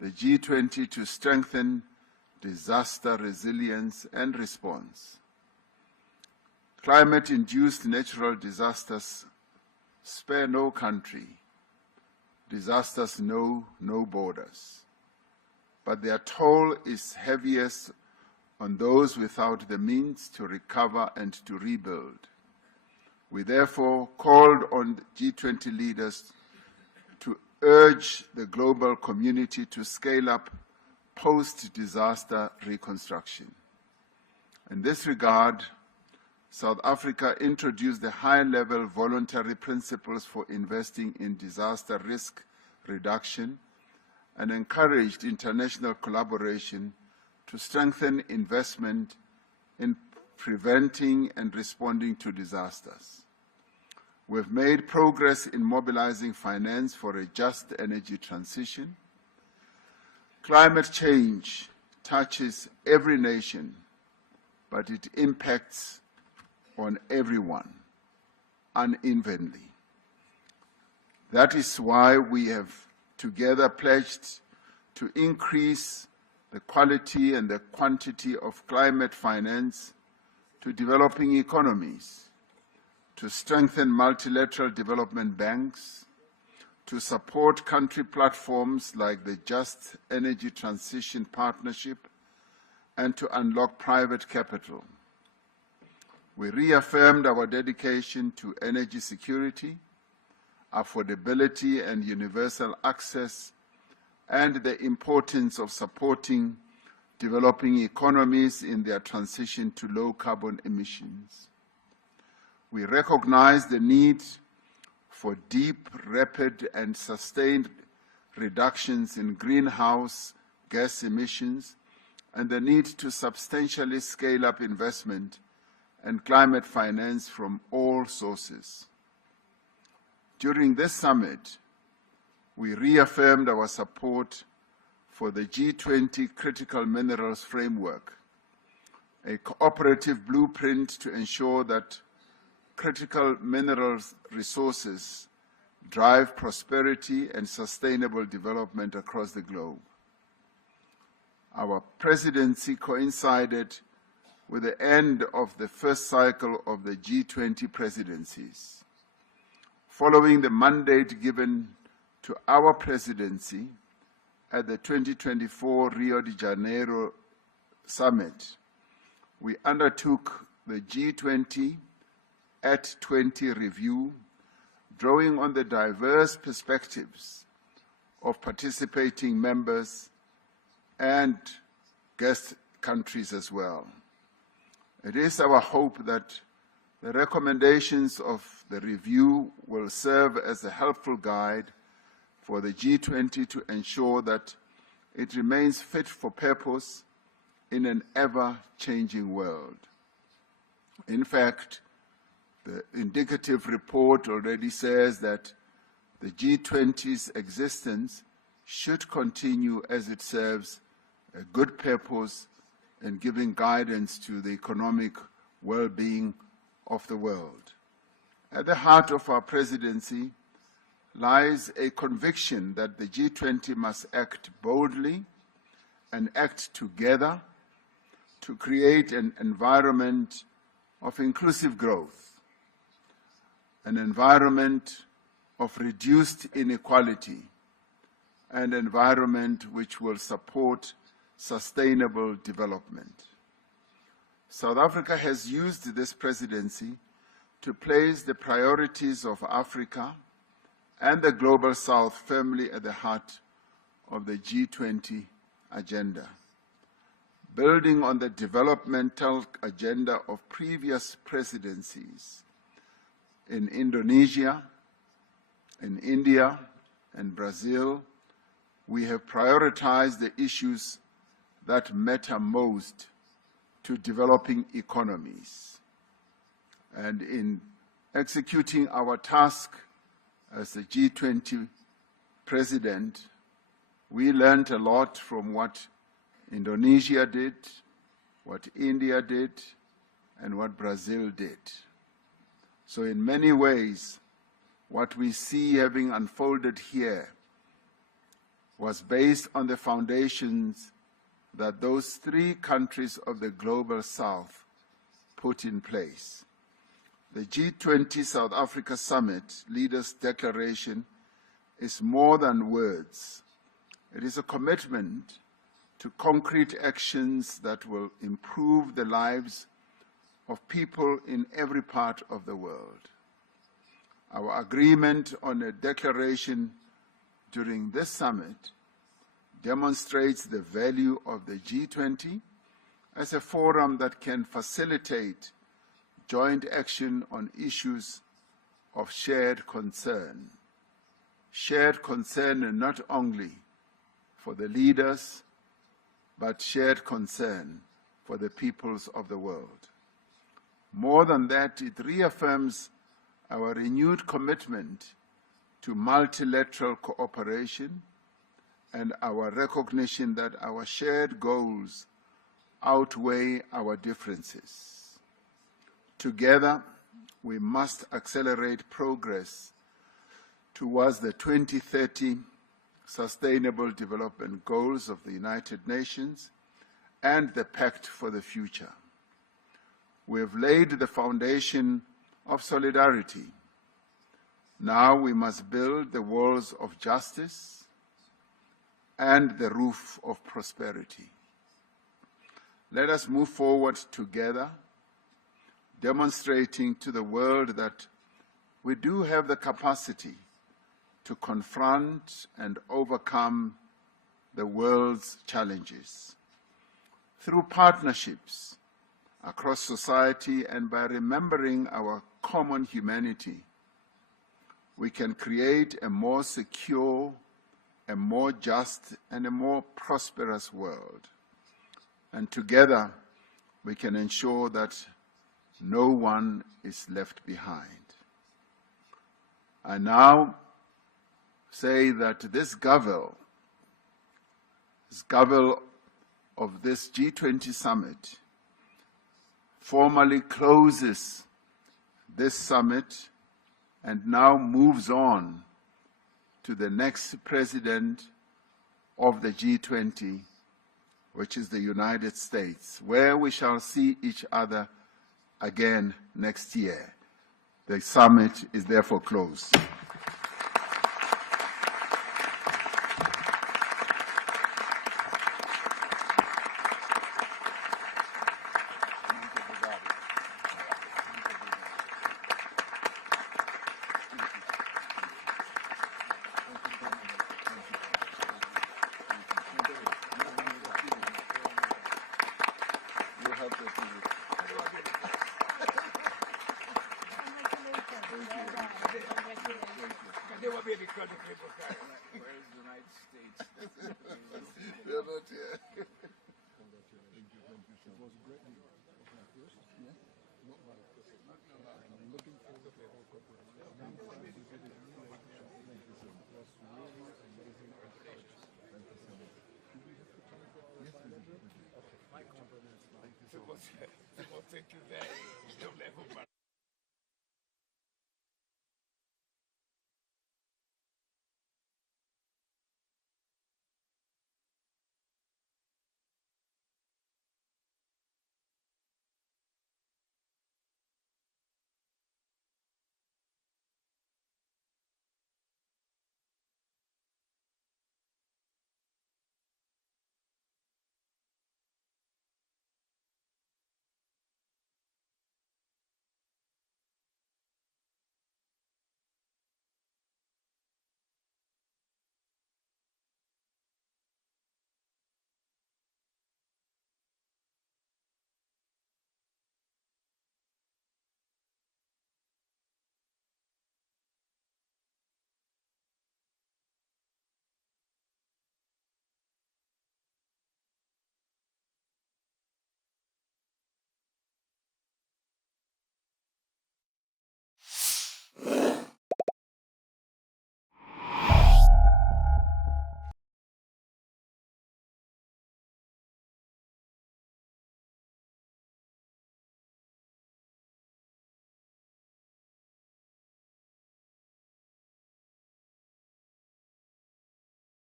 the G20 to strengthen disaster resilience and response. Climate-induced natural disasters spare no country. Disasters know no borders. But their toll is heaviest on those without the means to recover and to rebuild. We therefore called on G20 leaders to urge the global community to scale up post-disaster reconstruction. In this regard, South Africa introduced the high-level voluntary principles for investing in disaster risk reduction and encouraged international collaboration to strengthen investment in preventing and responding to disasters. We've made progress in mobilizing finance for a just energy transition. Climate change touches every nation, but it impacts on everyone unevenly. That is why we have together pledged to increase the quality and the quantity of climate finance to developing economies, to strengthen multilateral development banks, to support country platforms like the Just Energy Transition Partnership, and to unlock private capital. We reaffirmed our dedication to energy security, affordability and universal access, and the importance of supporting developing economies in their transition to low carbon emissions. We recognize the need for deep, rapid, and sustained reductions in greenhouse gas emissions and the need to substantially scale up investment and climate finance from all sources. During this summit, we reaffirmed our support for the G20 Critical Minerals Framework, a cooperative blueprint to ensure that critical minerals resources drive prosperity and sustainable development across the globe. Our presidency coincided with the end of the first cycle of the G20 presidencies. Following the mandate given to our presidency at the 2024 Rio de Janeiro summit, we undertook the G20 at 20 review, drawing on the diverse perspectives of participating members and guest countries as well. It is our hope that the recommendations of the review will serve as a helpful guide for the G20 to ensure that it remains fit for purpose in an ever-changing world. In fact, the indicative report already says that the G20's existence should continue as it serves a good purpose in giving guidance to the economic well-being of the world. At the heart of our presidency lies a conviction that the G20 must act boldly and act together to create an environment of inclusive growth, an environment of reduced inequality, an environment which will support sustainable development. South Africa has used this presidency to place the priorities of Africa and the Global South firmly at the heart of the G20 agenda. Building on the developmental agenda of previous presidencies in Indonesia, in India, and Brazil, we have prioritized the issues that matter most to developing economies. And in executing our task as the G20 president, we learned a lot from what Indonesia did, what India did, and what Brazil did. So in many ways, what we see having unfolded here was based on the foundations that those three countries of the Global South put in place. The G20 South Africa Summit Leaders' Declaration is more than words. It is a commitment to concrete actions that will improve the lives of people in every part of the world. Our agreement on a declaration during this summit demonstrates the value of the G20 as a forum that can facilitate joint action on issues of shared concern. Shared concern not only for the leaders, but shared concern for the peoples of the world. More than that, it reaffirms our renewed commitment to multilateral cooperation and our recognition that our shared goals outweigh our differences. Together, we must accelerate progress towards the 2030 Sustainable Development Goals of the United Nations and the Pact for the Future. We have laid the foundation of solidarity. Now we must build the walls of justice and the roof of prosperity. Let us move forward together, demonstrating to the world that we do have the capacity to confront and overcome the world's challenges. Through partnerships across society and by remembering our common humanity, we can create a more secure, a more just, and a more prosperous world. And together, we can ensure that no one is left behind. I now say that this gavel of this G20 summit formally closes this summit and now moves on to the next president of the G20, which is the United States, where we shall see each other again next year. The summit is therefore closed.